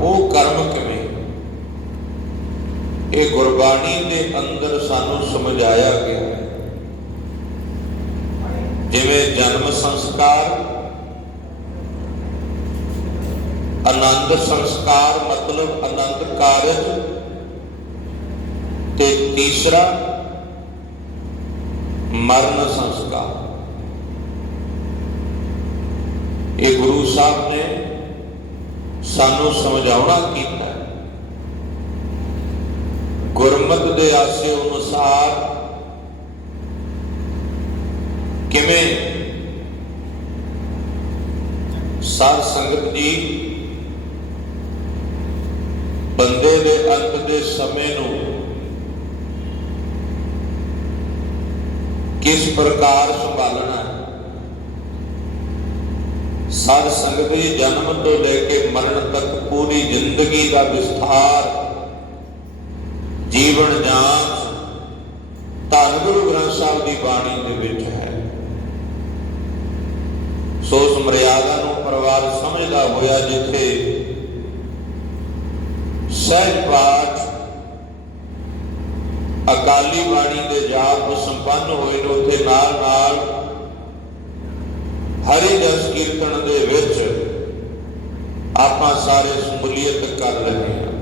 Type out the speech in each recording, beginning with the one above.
ਉਹ ਕਰਮ ਕਿਵੇਂ ਇਹ ਗੁਰਬਾਣੀ ਦੇ ਅੰਦਰ ਸਾਨੂੰ ਸਮਝਾਇਆ ਗਿਆ ਜਿਵੇਂ ਜਨਮ ਸੰਸਕਾਰ, ਆਨੰਦ ਸੰਸਕਾਰ ਮਤਲਬ ਆਨੰਦ ਕਾਰਜ ਤੇ ਤੀਸਰਾ ਮਰਨ ਸੰਸਕਾਰ। ਇਹ ਗੁਰੂ ਸਾਹਿਬ ਨੇ ਸਾਨੂੰ ਸਮਝਾਉਣਾ ਕੀਤਾ ਗੁਰਮਤ ਦੇ ਆਸੇ ਅਨੁਸਾਰ ਕਿਵੇਂ ਸਾਧ ਸੰਗਤ ਜੀ ਬੰਦੇ ਦੇ ਅੰਤ ਦੇ ਸਮੇਂ ਨੂੰ ਕਿਸ ਪ੍ਰਕਾਰ ਸੰਭਾਲਣਾ ਸਾਧ ਸੰਗਤ ਜੀ ਜਨਮ ਤੋਂ ਲੈ ਕੇ ਮਰਨ ਤੱਕ ਪੂਰੀ ਜ਼ਿੰਦਗੀ ਦਾ ਵਿਸਥਾਰ, ਜੀਵਨ ਜਾਂਚ ਧੰਨ ਗੁਰੂ ਗ੍ਰੰਥ ਸਾਹਿਬ ਦੀ ਬਾਣੀ ਦੇ ਵਿੱਚ ਹੈ। ਸੋ ਉਸ ਮਰਿਆਦਾ ਨੂੰ ਪਰਿਵਾਰ ਸਮਝਦਾ ਹੋਇਆ ਜਿੱਥੇ ਸਹਿਜ ਪਾਠ ਅਕਾਲੀ ਬਾਣੀ ਦੇ ਜਾਪ ਸੰਪੰਨ ਹੋਏ ਨੇ, ਉੱਥੇ ਨਾਲ ਨਾਲ ਹਰੀ ਜਸ ਕੀਰਤਨ ਦੇ ਵਿੱਚ ਆਪਾਂ ਸਾਰੇ ਸਮੂਲੀਅਤ ਕਰ ਰਹੇ ਹਾਂ।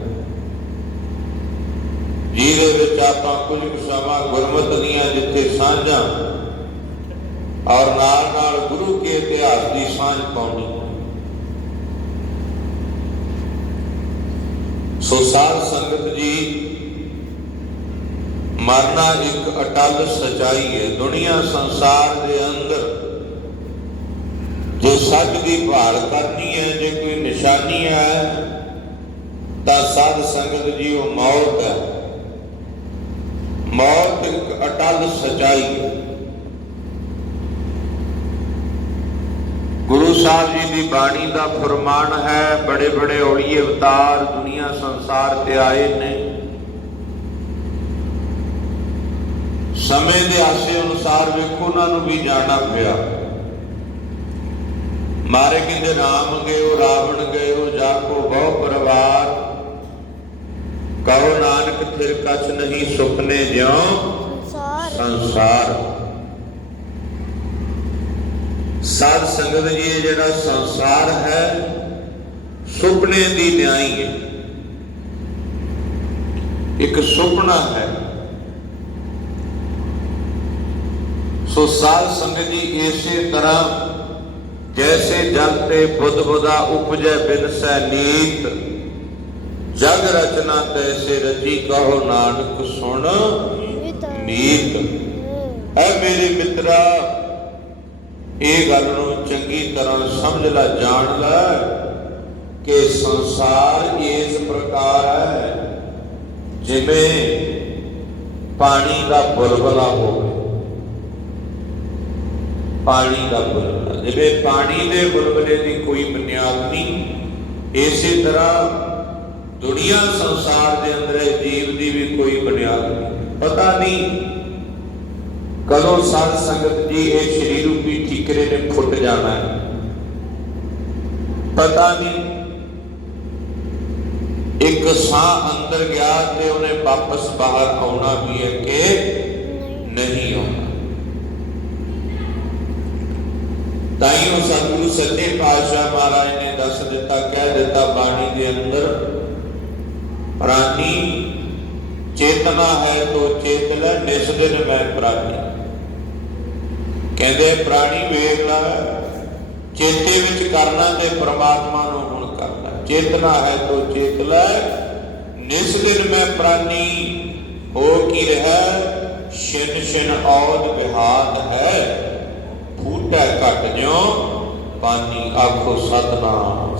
ਜਿਹਦੇ ਵਿੱਚ ਆਪਾਂ ਕੁਝ ਕੁ ਸਮਾਂ ਦੀਆਂ ਜਿੱਥੇ ਸਾਂਝਾਂ ਔਰ ਨਾਲ ਨਾਲ ਗੁਰੂ ਕੇ ਇਤਿਹਾਸ ਦੀ ਸਾਂਝ ਪਾਉਣੀ ਸੋ ਸਾਧ ਸੰਗਤ ਜੀ, ਮਰਨਾ ਇੱਕ ਅਟਲ ਸਚਾਈ ਹੈ। ਦੁਨੀਆ ਸੰਸਾਰ ਦੇ ਅੰਦਰ ਜੇ ਸੱਚ ਦੀ ਭਾਲ ਕਰਨੀ ਹੈ, ਜੇ ਕੋਈ ਨਿਸ਼ਾਨੀ ਹੈ, ਤਾਂ ਸਾਧ ਸੰਗਤ ਜੀ ਉਹ ਮੌਤ ਹੈ। ਮੌਤ ਇੱਕ ਅਟਲ ਸਚਾਈ ਹੈ। ਗੁਰੂ ਸਾਹਿਬ ਜੀ ਦੀ ਬਾਣੀ ਦਾ ਫਰਮਾਨ ਹੈ, ਬੜੇ ਬੜੇ ਔਲੀਏ ਅਵਤਾਰ ਦੁਨੀਆ ਸੰਸਾਰ ਤੇ ਆਏ ਨੇ। ਸਮੇਂ ਦੇ ਆਸੇ ਅਨੁਸਾਰ ਵੇਖੋ, ਉਹਨਾਂ ਨੂੰ ਵੀ ਜਾਣਾ ਪਿਆ। ਮਾਰੇ ਕਹਿੰਦੇ ਰਾਮ ਗਇਓ ਰਾਵਣ ਗਇਓ ਜਾਕੋ ਬਹੁ ਪਰਿਵਾਰ। ਕਹੋ ਨਾਨਕ ਫਿਰ ਕਛ ਨਹੀਂ ਸੁਪਨੇ ਜਿਉ ਸੰਸਾਰ। ਸੰਸਾਰ। ਸਾਧ ਸੰਗਤ ਜੀ ਇਹ ਜਿਹੜਾ ਸੰਸਾਰ ਹੈ ਸੁਪਨੇ ਦੀ ਨਿਆਈ ਹੈ। ਇੱਕ ਸੁਪਨਾ ਹੈ। ਸੋ ਸਾਧ ਸੰਗਤ ਜੀ ਇਸੇ ਤਰ੍ਹਾਂ ਜੈਸੇ ਜਗ ਤੇ ਬੁੱਧ ਬੁਦਾ ਉਪਜੈ ਬਿਨ ਬਿਨਸੈ ਨੀਤ ਜਗ ਰਚਨਾ ਤੈਸੇ ਰਚੀ ਕਹੋ ਨਾਨਕ ਸੁਣ ਨੀਤ ਐ ਮੇਰੇ ਮਿੱਤਰਾ ਇਹ ਗੱਲ ਨੂੰ ਚੰਗੀ ਤਰ੍ਹਾਂ ਸਮਝ ਲੈ ਜਾਣ ਲੈ ਕਿ ਸੰਸਾਰ ਇਸ ਪ੍ਰਕਾਰ ਹੈ ਜਿਵੇਂ ਪਾਣੀ ਦਾ ਬੁਲਬਲਾ ਹੋਵੇ ਪਾਣੀ ਦਾ ਬੁਲਬਲਾ ਜਿਵੇਂ ਪਾਣੀ ਦੇ ਬੁਲਬਲੇ ਦੀ ਕੋਈ ਬੁਨਿਆਦ ਨਹੀਂ ਇਸੇ ਤਰ੍ਹਾਂ ਦੁਨੀਆ ਸੰਸਾਰ ਦੇ ਅੰਦਰ ਇਹ ਜੀਵ ਦੀ ਵੀ ਕੋਈ ਬੁਨਿਆਦ ਨਹੀਂ। ਪਤਾ ਨਹੀਂ ਕਦੋਂ ਸਾਧ ਸੰਗਤ ਜੀ ਇਹ ਸ਼ਰੀਰ ਰੂਪੀ ਠੀਕਰੇ ਨੇ ਫੁੱਟ ਜਾਣਾ ਹੈ। ਪਤਾ ਨਹੀਂ ਇੱਕ ਸਾਹ ਅੰਦਰ ਗਿਆ ਤੇ ਉਹਨੇ ਵਾਪਸ ਬਾਹਰ ਆਉਣਾ ਵੀ ਹੈ ਕਿ ਨਹੀਂ ਆਉਣਾ। ਤਾਈਓ ਸਤਿਗੁਰੂ ਸੱਚੇ ਪਾਤਸ਼ਾਹ ਮਹਾਰਾਜ ਨੇ ਦੱਸ ਦਿੱਤਾ, ਕਹਿ ਦਿੱਤਾ ਬਾਣੀ ਦੇ ਅੰਦਰ, ਪ੍ਰਾਨੀ, ਚੇਤਨਾ ਹੈ ਤੋ ਚੇਤ ਨਿਸ ਦਿਨ ਮੈਂ ਪ੍ਰਾਨੀ। ਕਹਿੰਦੇ ਪ੍ਰਾਣੀ ਵੇਖ ਲੈ, ਚੇਤੇ ਵਿੱਚ ਕਰਨਾ ਤੇ ਪ੍ਰਮਾਤਮਾ ਨੂੰ ਹੁਣ ਕਰਨਾ। ਚੇਤਨਾ ਹੈ ਤੋ ਚੇਤ ਲੈ, ਨਿਸ ਦਿਨ ਮੈਂ ਪ੍ਰਾਨੀ। ਹੋ ਕੀ ਰਿਹਾ? ਛਿਨ ਛਿਨ ਔਦ ਵਿਹਾਤ ਹੈ। ਫੂਟੈ ਘਟ ਜਿਉ ਪਾਨੀ ਆਖੋ ਸਤਨਾਮ।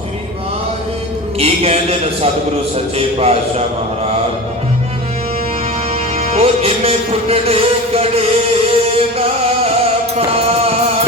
ਕੀ ਕਹਿੰਦੇ ਨੇ ਸਤਿਗੁਰੂ ਸੱਚੇ ਪਾਤਸ਼ਾਹ ਮਹਾਰਾਜ? ਉਹ ਜਿਵੇਂ ਫੁੱਟੜੇ ਗੜੇ ਦਾ ਪਾਣੀ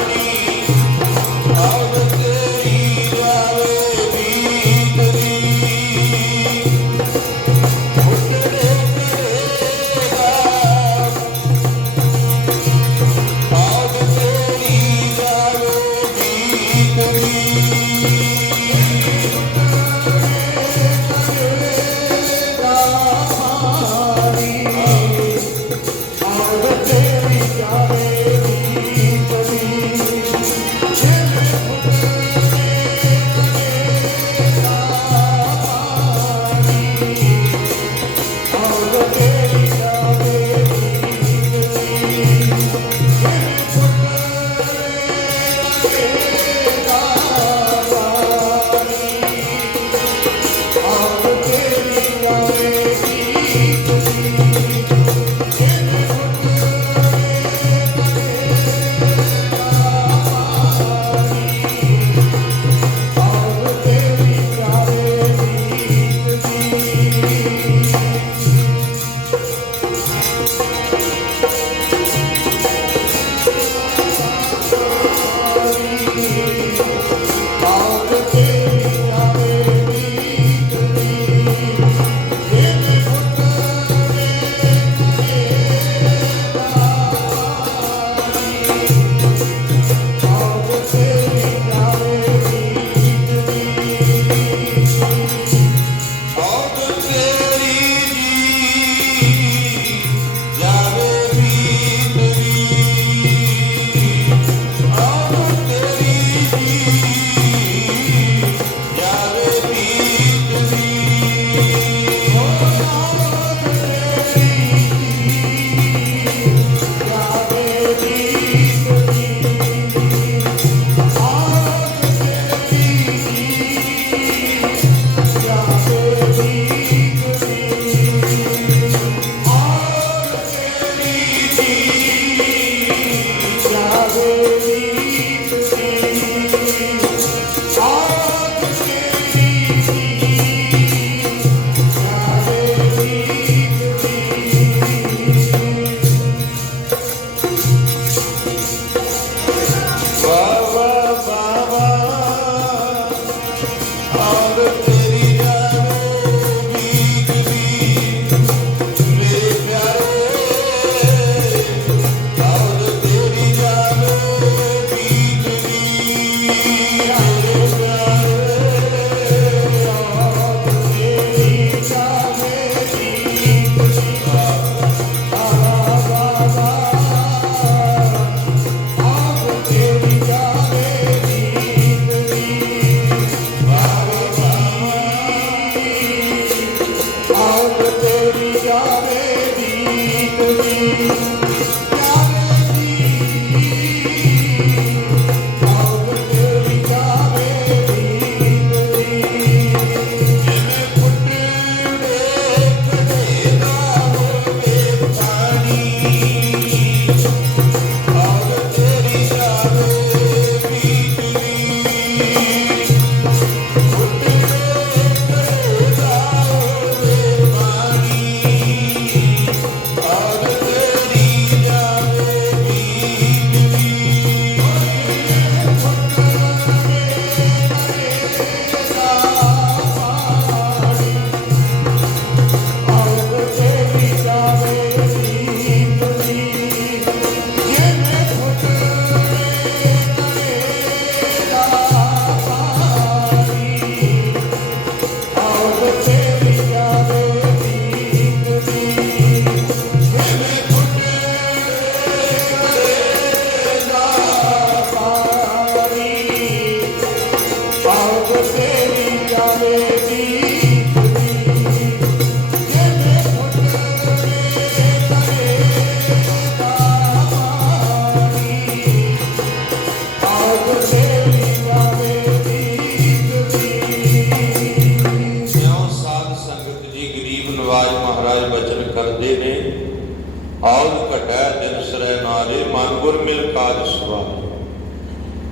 ਕਾਜ ਸਵਾਰ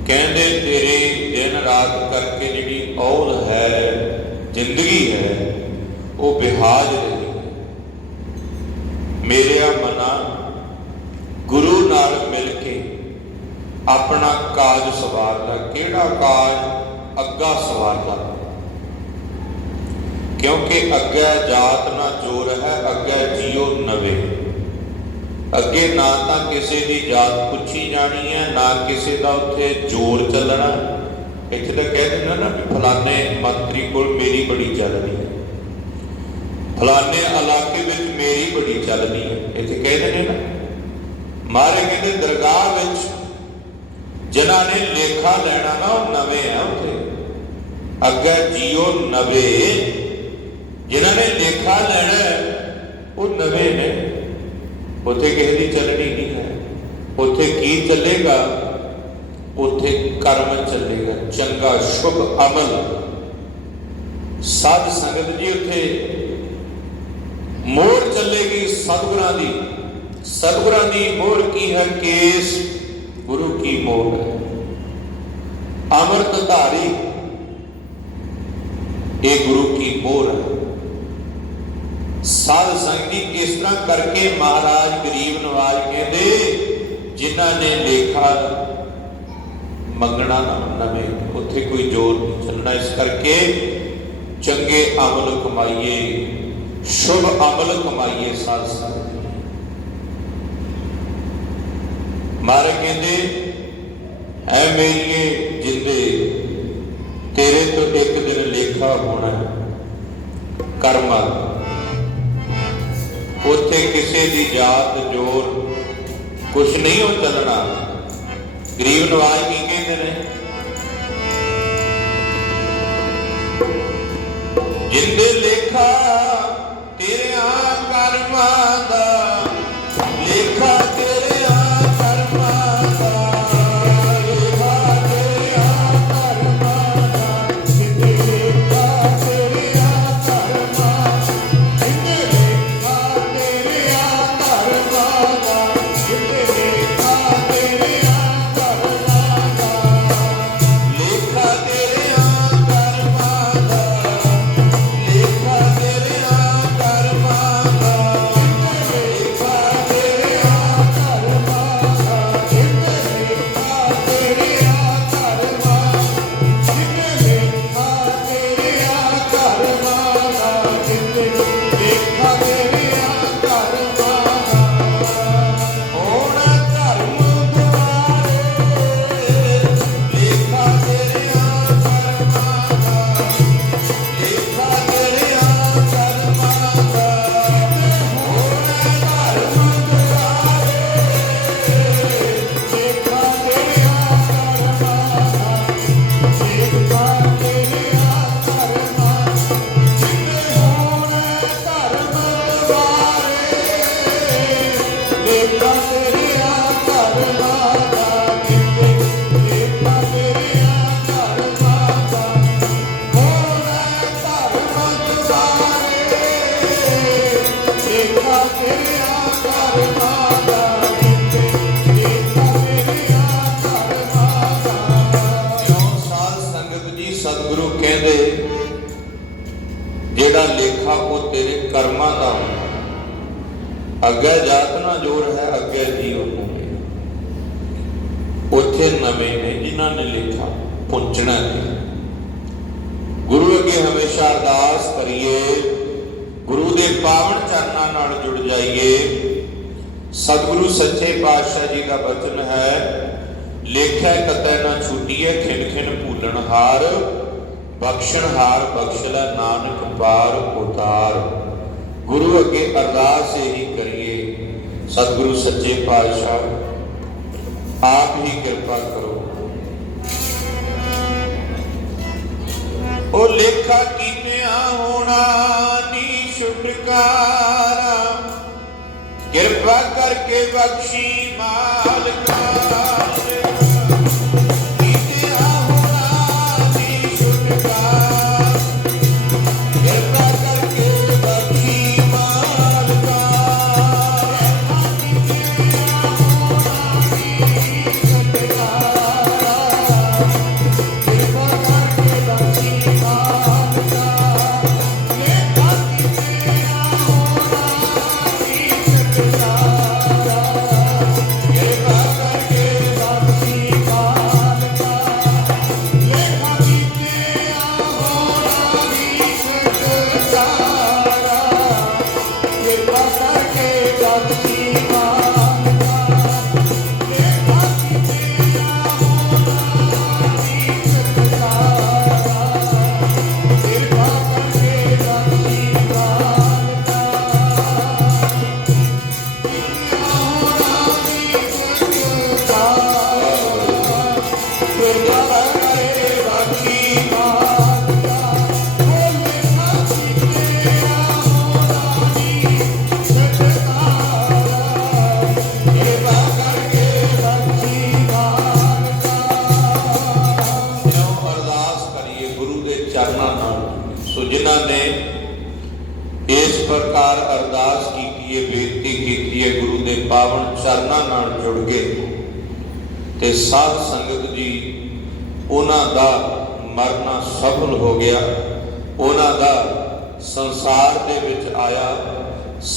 ਕਹਿੰਦੇ, ਤੇਰੇ ਦਿਨ ਰਾਤ ਕਰਕੇ ਜਿਹੜੀ ਔਲ ਹੈ, ਜ਼ਿੰਦਗੀ ਹੈ, ਉਹ ਬਿਹਾਜ ਰਹੀ ਮੇਰਿਆ ਮਨਾ ਗੁਰੂ ਨਾਲ ਮਿਲ ਕੇ ਆਪਣਾ ਕਾਜ ਸਵਾਰ ਲੈ ਕਿਹੜਾ ਕਾਜ? ਅੱਗਾ ਸਵਾਰ ਲੈ ਕਿਉਂਕਿ ਅੱਗੇ ਜਾਤ ਨਾ ਜੋਰ ਹੈ ਅੱਗੇ ਜੀਓ ਨਵੇਂ ਅੱਗੇ ਨਾ ਤਾਂ ਕਿਸੇ ਦੀ ਜਾਤ ਪੁੱਛੀ ਜਾਣੀ ਹੈ, ਨਾ ਕਿਸੇ ਦਾ ਉੱਥੇ ਜ਼ੋਰ ਚੱਲਣਾ। ਇੱਥੇ ਤਾਂ ਕਹਿ ਦਿੰਦਾ ਨਾ ਵੀ ਫਲਾਣੇ ਮੰਤਰੀ ਕੋਲ ਮੇਰੀ ਬੜੀ ਚੱਲਦੀ ਹੈ। ਫਲਾਣੇ ਇਲਾਕੇ ਵਿੱਚ ਮੇਰੀ ਬੜੀ ਚੱਲਦੀ ਹੈ। ਇੱਥੇ ਕਹਿ ਦਿੰਦੇ ਨਾ ਮਾਰੇ ਕਹਿੰਦੇ ਦਰਗਾਹ ਵਿੱਚ ਜਿਨ੍ਹਾਂ ਨੇ ਲੇਖਾ ਲੈਣਾ ਨਾ, ਉਹ ਨਵੇਂ ਆ ਉੱਥੇ। ਅੱਗੇ ਜੀਓ ਨਵੇਂ। ਜਿਨ੍ਹਾਂ ਨੇ ਲੇਖਾ ਲੈਣਾ ਉਹ ਨਵੇਂ ਨੇ। ਉੱਥੇ ਕਿਸੇ ਦੀ ਚੱਲਣੀ ਨਹੀਂ ਹੈ। ਉੱਥੇ ਕੀ ਚੱਲੇਗਾ? ਉੱਥੇ ਕਰਮ ਚੱਲੇਗਾ। ਚੰਗਾ, ਸ਼ੁਭ ਅਮਲ। ਸਾਧ ਸੰਗਤ ਜੀ ਉੱਥੇ ਮੋੜ ਚੱਲੇਗੀ ਸਤਿਗੁਰਾਂ ਦੀ। ਸਤਿਗੁਰਾਂ ਦੀ ਮੋੜ ਕੀ ਹੈ? ਕੇਸ ਗੁਰੂ ਕੀ ਮੋੜ ਹੈ। ਅੰਮ੍ਰਿਤ ਧਾਰੀ, ਇਹ ਗੁਰੂ ਕੀ ਮੋੜ ਹੈ। ਸਾਧ ਸੰਗਤ ਜੀ ਇਸ ਤਰ੍ਹਾਂ ਕਰਕੇ ਮਹਾਰਾਜ ਗਰੀਬ ਨਵਾਜ ਕਹਿੰਦੇ, ਜਿਨ੍ਹਾਂ ਨੇ ਲੇਖਾ ਮੰਗਣਾ ਨਾ ਨਵੇਂ ਉੱਥੇ ਕੋਈ ਜ਼ੋਰ ਨਹੀਂ ਚੱਲਣਾ ਇਸ ਕਰਕੇ ਚੰਗੇ ਅਮਲ ਕਮਾਈਏ, ਸ਼ੁਭ ਅਮਲ ਕਮਾਈਏ ਸਾਧ ਸੰਗਤ ਜੀ। ਮਹਾਰਾਜ ਕਹਿੰਦੇ, ਐ ਮੇਰੀਏ ਜਿੰਦੇ, ਤੇਰੇ ਤੋਂ ਇੱਕ ਦਿਨ ਲੇਖਾ ਹੋਣਾ ਕਰਮਾ ਉੱਥੇ ਕਿਸੇ ਦੀ ਜਾਤ ਜੋਰ ਕੁਛ ਨਹੀਂ ਹੋ ਚੱਲਣਾ। ਗਰੀਬ ਨਵਾਜ ਕੀ ਕਹਿੰਦੇ ਨੇ? ਜਿੰਦੇ ਲੇਖਾ ਤੇਰੇ ਆ ਕਰਮਾਂ ਦਾ ਜਿਹੜਾ ਲੇਖਾ ਉਹ ਤੇਰੇ ਕਰਮਾਂ ਦਾ ਹੁੰਦਾ। ਅੱਗੇ ਜਾਤ ਨਾ ਜੋਰ ਹੈ ਅੱਗੇ ਜੀਵ ਨਹੀਂ ਉੱਥੇ ਨਵੇਂ ਨੇ ਜਿਨ੍ਹਾਂ ਨੇ ਲੇਖਾ ਪੁੰਚਣਾ ਹੈ ਗੁਰੂ ਅੱਗੇ ਹਮੇਸ਼ਾ ਅਰਦਾਸ ਕਰੀਏ ਗੁਰੂ ਦੇ ਪਾਵਨ ਚਰਨਾਂ ਨਾਲ ਜੁੜ ਜਾਈਏ ਸਤਿਗੁਰੂ ਸੱਚੇ ਪਾਤਸ਼ਾਹ ਜੀ ਦਾ ਬਚਨ ਹੈ ਲੇਖੈ ਕਤੈ ਨਾ ਛੁਟੀਐ ਖਿਨ ਖਿਨ ਭੂਲਣ ਹਾਰ ਬਖਸ਼ਣ ਹਾਰ ਬਖਸ਼ ਲੈ ਨਾਨਕ ਪਾਰ ਉਤਾਰ ਗੁਰੂ ਅੱਗੇ ਅਰਦਾਸ ਇਹੀ ਕਰੀਏ ਸਤਿਗੁਰੂ ਸੱਚੇ ਪਾਤਸ਼ਾਹ ਆਪ ਹੀ ਕਿਰਪਾ ਕਰੋ ਉਹ ਲੇਖਾ ਕੀਤਿਆ ਹੋਣਾ ਨੀ ਛੁਟਕਾਰਾ। ਕਿਰਪਾ ਕਰਕੇ ਬਖਸ਼ੀ ਮਾਲਕਾ।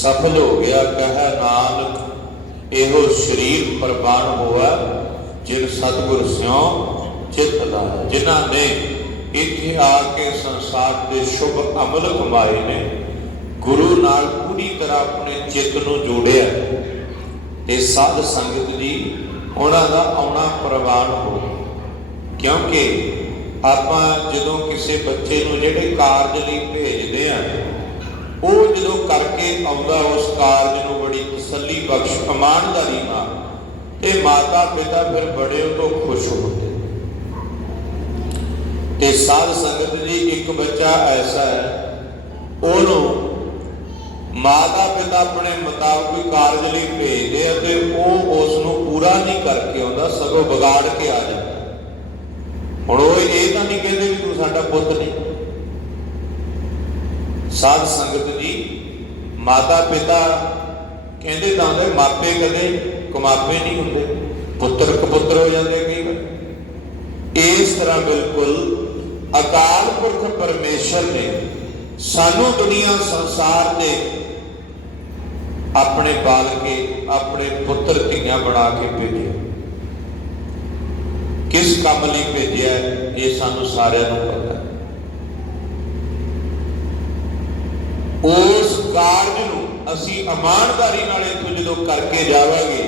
ਸਫਲ ਹੋ ਗਿਆ, ਕਹੈ ਨਾਨਕ, ਇਹੋ ਸਰੀਰ ਪ੍ਰਵਾਨ ਹੋਆ, ਜਿਨ ਸਤਿਗੁਰ ਸਿਉ ਚਿਤ ਲਾਇਆ। ਜਿਨ੍ਹਾਂ ਨੇ ਇੱਥੇ ਆ ਕੇ ਸੰਸਾਰ ਦੇ ਸ਼ੁਭ ਅਮਲ ਕਮਾਏ ਨੇ, ਗੁਰੂ ਨਾਲ ਪੂਰੀ ਤਰ੍ਹਾਂ ਆਪਣੇ ਚਿੱਤ ਨੂੰ ਜੋੜਿਆ। ਇਹ ਸਾਧ ਸੰਗਤ ਜੀ, ਉਹਨਾਂ ਦਾ ਆਉਣਾ ਪ੍ਰਵਾਨ ਹੋ ਕਿਉਂਕਿ ਆਪਾਂ ਜਦੋਂ ਕਿਸੇ ਬੱਚੇ ਨੂੰ ਜਿਹੜੇ ਕਾਰਜ ਲਈ ਭੇਜਦੇ ਆ ਉਹ ਜਦੋਂ ਕਰਕੇ ਆਉਂਦਾ, ਉਸ ਕਾਰਜ ਨੂੰ ਬੜੀ ਤਸੱਲੀ ਬਖਸ਼ ਇਮਾਨਦਾਰੀ ਨਾਲ ਤੇ ਮਾਤਾ ਪਿਤਾ ਫਿਰ ਬੜੇ ਤੋਂ ਖੁਸ਼ ਹੁੰਦੇ। ਤੇ ਸਾਧ ਸੰਗਤ ਜੀ, ਇੱਕ ਬੱਚਾ ਐਸਾ ਹੈ, ਉਹਨੂੰ ਮਾਤਾ ਪਿਤਾ ਆਪਣੇ ਮੁਤਾਬਕ ਕਾਰਜ ਲਈ ਭੇਜਦੇ ਆ ਤੇ ਉਹ ਉਸ ਨੂੰ ਪੂਰਾ ਨਹੀਂ ਕਰਕੇ ਆਉਂਦਾ, ਸਗੋਂ ਵਿਗਾੜ ਕੇ ਆ ਜਾਂਦਾ। ਹੁਣ ਉਹ ਇਹ ਤਾਂ ਨਹੀਂ ਕਹਿੰਦੇ ਵੀ ਤੂੰ ਸਾਡਾ ਪੁੱਤ ਨਹੀਂ। ਸਾਧ ਸੰਗਤ ਜੀ, ਮਾਤਾ ਪਿਤਾ ਕਹਿੰਦੇ ਤਾਂ ਹੁੰਦੇ, ਮਾਪੇ ਕਦੇ ਕਮਾਪੇ ਨਹੀਂ ਹੁੰਦੇ, ਪੁੱਤਰ ਕਪੁੱਤਰ ਹੋ ਜਾਂਦੇ ਕਈ ਵਾਰ। ਇਸ ਤਰ੍ਹਾਂ ਬਿਲਕੁਲ ਅਕਾਲ ਪੁਰਖ ਪਰਮੇਸ਼ਰ ਨੇ ਸਾਨੂੰ ਦੁਨੀਆ, ਸੰਸਾਰ ਦੇ ਆਪਣੇ ਪਾਲ ਕੇ ਆਪਣੇ ਪੁੱਤਰ ਧੀਆਂ ਬਣਾ ਕੇ ਭੇਜਿਆ। ਕਿਸ ਕੰਮ ਲਈ ਭੇਜਿਆ ਇਹ ਸਾਨੂੰ ਸਾਰਿਆਂ ਨੂੰ ਪਤਾ ਹੈ ਉਸ ਕਾਰਜ ਨੂੰ ਅਸੀਂ ਇਮਾਨਦਾਰੀ ਨਾਲ ਇੱਥੋਂ ਜਦੋਂ ਕਰਕੇ ਜਾਵਾਂਗੇ,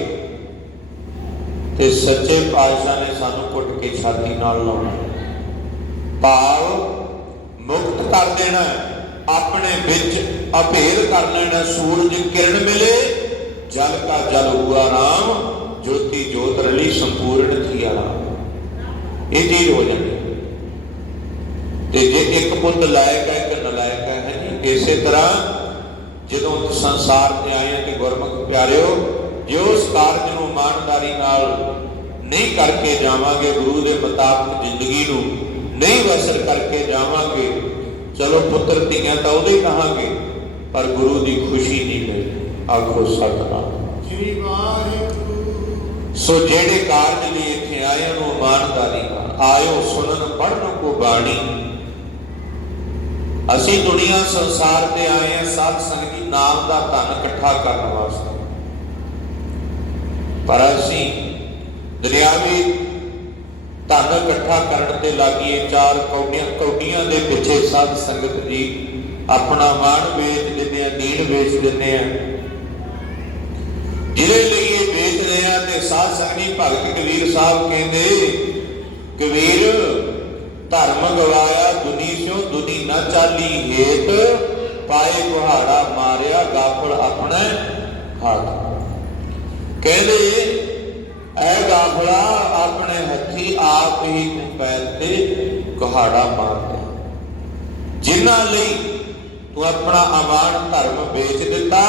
ਤੇ ਸੱਚੇ ਪਾਤਸ਼ਾਹ ਨੇ ਸਾਨੂੰ ਘੁੱਟ ਕੇ ਛਾਤੀ ਨਾਲ ਲਾਉਣਾ ਭਾਵ ਮੁਕਤ ਕਰ ਦੇਣਾ ਆਪਣੇ ਵਿੱਚ ਅਭੇਦ ਕਰ ਲੈਣਾ ਸੂਰਜ ਕਿਰਨ ਮਿਲੇ, ਜਲ ਕਾ ਜਲ ਹੁਆ ਰਾਮ, ਜੋਤੀ ਜੋਤ ਰਲੀ ਸੰਪੂਰਨ ਥੀਆ ਇਹ ਚੀਜ਼ ਹੋ ਜਾਂਦੀ ਤੇ ਜੇ ਇੱਕ ਪੁੱਤ ਲਾਇਕ ਹੈ ਇੱਕ ਨਲਾਇਕ ਹੈ ਹੈ ਜੀ ਇਸੇ ਤਰ੍ਹਾਂ ਜਦੋਂ ਸੰਸਾਰ ਤੇ ਆਏ ਤੇ ਗੁਰਮੁਖ ਪਿਆਰਿਓ ਜੇ ਉਸ ਕਾਰਜ ਨੂੰ ਇਮਾਨਦਾਰੀ ਨਾਲ ਨਹੀਂ ਕਰਕੇ ਜਾਵਾਂਗੇ ਗੁਰੂ ਦੇ ਮੁਤਾਬਕ ਜ਼ਿੰਦਗੀ ਨੂੰ ਨਹੀਂ ਵਸਰ ਕਰਕੇ ਜਾਵਾਂਗੇ ਚਲੋ ਪੁੱਤਰ ਧੀਆਂ ਤਾਂ ਉਹਦੇ ਹੀ ਕਹਾਂਗੇ ਪਰ ਗੁਰੂ ਦੀ ਖੁਸ਼ੀ ਨਹੀਂ ਮਿਲਦੀ। ਆਖੋ ਸਤਨਾਮ। ਸ੍ਰੀ ਵਾਹਿਗੁਰੂ। ਸੋ ਜਿਹੜੇ ਕਾਰਜ ਲਈ ਇੱਥੇ ਆਏ ਨੂੰ ਇਮਾਨਦਾਰੀ ਨਾਲ। ਆਇਓ ਸੁਣਨ ਪੜਨ ਕੋ ਬਾਣੀ। ਅਸੀਂ ਦੁਨੀਆ, ਸੰਸਾਰ ਤੇ ਆਏ ਹਾਂ, ਸਾਧ ਸੰਗਤੀ ਨਾਮ ਦਾ ਧਨ ਇਕੱਠਾ ਕਰਨ ਵਾਸਤੇ। ਪਰ ਅਸੀਂ ਦੁਨਿਆਵੀ ਧਨ ਇਕੱਠਾ ਕਰਨ ਤੇ ਲੱਗੀਏ, ਚਾਰ ਕੌਡੀਆਂ ਕੌਡੀਆਂ ਦੇ ਪਿੱਛੇ ਸਾਧ ਸੰਗਤ ਜੀ ਆਪਣਾ ਮਾਣ ਵੇਚ ਦਿੰਦੇ ਆ, ਦੀਨ ਵੇਚ ਦਿੰਦੇ ਆ। ਜਿਹਦੇ ਲਈ ਇਹ ਵੇਚ ਰਹੇ ਆ ਤੇ ਸਾਧ ਸੰਗਤ ਭਗਤ ਕਬੀਰ ਸਾਹਿਬ ਕਹਿੰਦੇ, ਕਬੀਰ ਧਰਮ ਗਵਾਇਆ, ਦੁਨੀ ਸਿਓ ਦੁਨੀ ਨਾ ਚਾਲੀ ਹੇਤ, ਪਾਏ ਕੁਹਾੜਾ ਮਾਰਿਆ, ਗਾਫਲ ਆਪਣੇ ਹੱਥ ਕਹਿੰਦੇ, ਐ ਗਾਫਲਾ ਆਪਣੇ ਹੱਥੀ ਆਪ ਹੀ ਤੂੰ ਪੈਰ ਤੇ ਕੁਹਾੜਾ ਮਾਰਦਾ ਜਿਨ੍ਹਾਂ ਲਈ ਤੂੰ ਆਪਣਾ ਅਮਾਨ ਧਰਮ ਵੇਚ ਦਿੱਤਾ,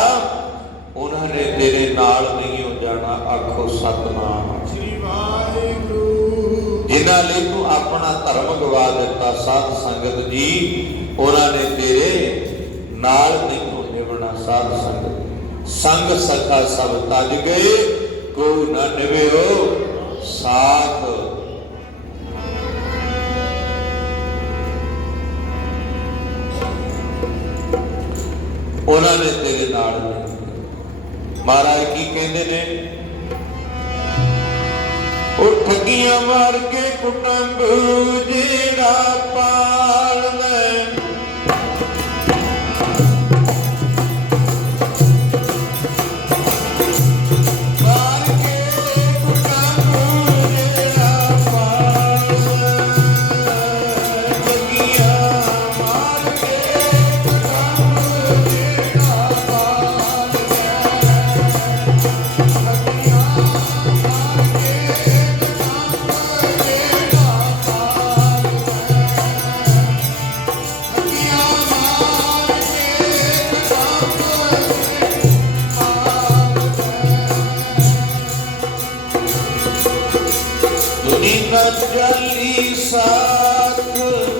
ਉਹਨਾਂ ਨੇ ਤੇਰੇ ਨਾਲ ਨਹੀਂ ਹੋ ਜਾਣਾ, ਆਖੋ ਸਤਨਾਮ। ਜਿਨ੍ਹਾਂ ਲਈ ਤੂੰ ਆਪਣਾ ਧਰਮ ਗਵਾ ਦਿੱਤਾ ਸਾਧ ਸੰਗਤ ਜੀ। ਉਹਨਾਂ ਨੇ ਤੇਰੇ ਨਾਲ ਨਹੀਂ ਹੋ ਸਾਧ ਸੰਗਤ। ਸੰਗ ਸਖਾ ਸਭ ਤਜ ਗਏ ਕੋ ਨਾ ਨਿਭਿਓ ਸਾਥ। ਉਹਨਾਂ ਨੇ ਤੇਰੇ ਨਾਲ ਮਹਾਰਾਜ ਕੀ ਕਹਿੰਦੇ ਨੇ? ਉਹ ਠੱਗੀਆਂ ਮਾਰ ਕੇ ਕੁਟੰਬ ਜਿਹੜਾ ਦੁਨੀ ਨਾ ਚਾਲੀ ਸਾਥ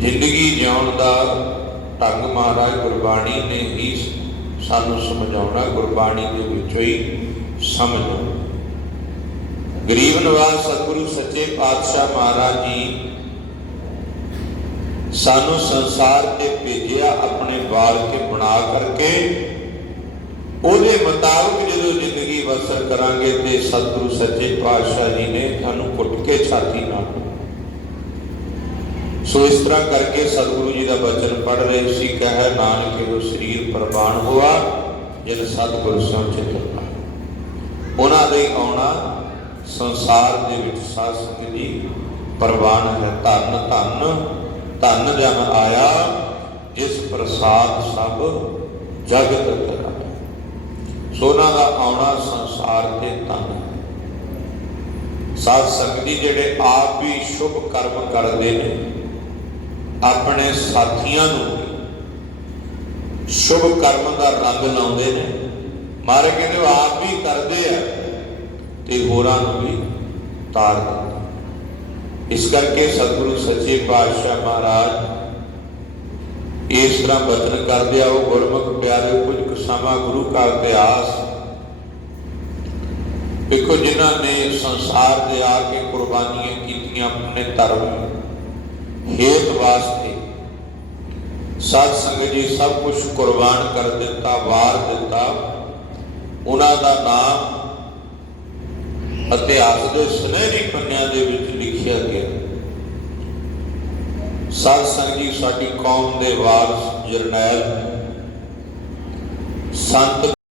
ਜ਼ਿੰਦਗੀ ਜਿਉਣ ਦਾ ਢੰਗ ਮਹਾਰਾਜ ਗੁਰਬਾਣੀ ਨੇ ਹੀ ਸਾਨੂੰ ਸਮਝਾਉਣਾ, ਗੁਰਬਾਣੀ ਦੇ ਵਿੱਚੋਂ ਹੀ ਸਮਝੋ। ਗਰੀਬ ਨਿਵਾਸ ਸਤਿਗੁਰੂ ਸੱਚੇ ਪਾਤਸ਼ਾਹ ਮਹਾਰਾਜ ਜੀ ਸਾਨੂੰ ਸੰਸਾਰ ਤੇ ਭੇਜਿਆ ਆਪਣੇ ਬਾਲ ਕੇ ਬਣਾ ਕਰਕੇ, ਉਹਦੇ ਮੁਤਾਬਕ ਜਦੋਂ ਜ਼ਿੰਦਗੀ ਬਸਰ ਕਰਾਂਗੇ ਤੇ ਸਤਿਗੁਰੂ ਸੱਚੇ ਪਾਤਸ਼ਾਹ ਜੀ ਨੇ ਸਾਨੂੰ ਕੁੱਟ ਕੇ ਛਾਤੀ ਨਾਲ ਸੋ ਇਸ ਤਰ੍ਹਾਂ ਕਰਕੇ ਸਤਿਗੁਰੂ ਜੀ ਦਾ ਬਚਨ ਪੜ ਰਹੇ ਸੀ, ਕਹੇ ਨਾਨਕ ਉਹ ਸਰੀਰ ਪ੍ਰਵਾਨ ਹੋਆ, ਜਿਨ ਸਤਿਗੁਰ ਸੋ ਉਹਨਾਂ ਦੇ ਆਉਣਾ ਸੰਸਾਰ ਦੇ ਵਿੱਚ ਸਾਧ ਸੰਗਤ ਜੀ ਪ੍ਰਵਾਨ ਹੈ। ਧੰਨ ਧੰਨ ਧੰਨ ਜਨ ਆਇਆ, ਜਿਸ ਪ੍ਰਸਾਦ ਸਭ ਜਗਤ ਕਰਾਇਆ ਸੋਨਾ ਦਾ ਆਉਣਾ ਸੰਸਾਰ ਤੇ ਧਨ ਸਾਧ ਸੰਗਤ ਜੀ ਜਿਹੜੇ ਆਪ ਵੀ ਸ਼ੁਭ ਕਰਮ ਕਰਦੇ ਨੇ ਆਪਣੇ ਸਾਥੀਆਂ ਨੂੰ ਸ਼ੁਭ ਕਰਮ ਦਾ ਰੰਗ ਲਾਉਂਦੇ ਨੇ। ਮਾਰੇ ਕਹਿੰਦੇ, ਉਹ ਆਪ ਵੀ ਕਰਦੇ ਆ ਤੇ ਹੋਰਾਂ ਨੂੰ ਵੀ ਤਾਰ ਦਿੰਦੇ ਇਸ ਕਰਕੇ ਸਤਿਗੁਰੂ ਸੱਚੇ ਪਾਤਸ਼ਾਹ ਮਹਾਰਾਜ ਇਸ ਤਰ੍ਹਾਂ ਬਚਨ ਕਰਦੇ ਆ। ਉਹ ਗੁਰਮੁਖ ਪਿਆਰੇ ਕੁਝ ਕੁ ਸਮਾਂ ਗੁਰੂ ਕਾ ਇਤਿਹਾਸ ਵੇਖੋ, ਜਿਨ੍ਹਾਂ ਨੇ ਸੰਸਾਰ ਦੇ ਆ ਕੇ ਕੁਰਬਾਨੀਆਂ ਕੀਤੀਆਂ ਆਪਣੇ ਧਰਮ ਹੇਤ ਵਾਸਤੇ ਸਾਧ ਸੰਗਤ ਜੀ ਸਭ ਕੁਝ ਕੁਰਬਾਨ ਕਰ ਦਿੱਤਾ, ਵਾਰ ਦਿੱਤਾ। ਉਹਨਾਂ ਦਾ ਨਾਮ ਇਤਿਹਾਸ ਦੇ ਸੁਨਹਿਰੀ ਪੰਨਿਆਂ ਦੇ ਵਿੱਚ ਲਿਖਿਆ ਗਿਆ। ਸਾਧ ਸੰਗਤ ਜੀ, ਸਾਡੀ ਕੌਮ ਦੇ ਵਾਰਸ ਜਰਨੈਲ, ਸੰਤ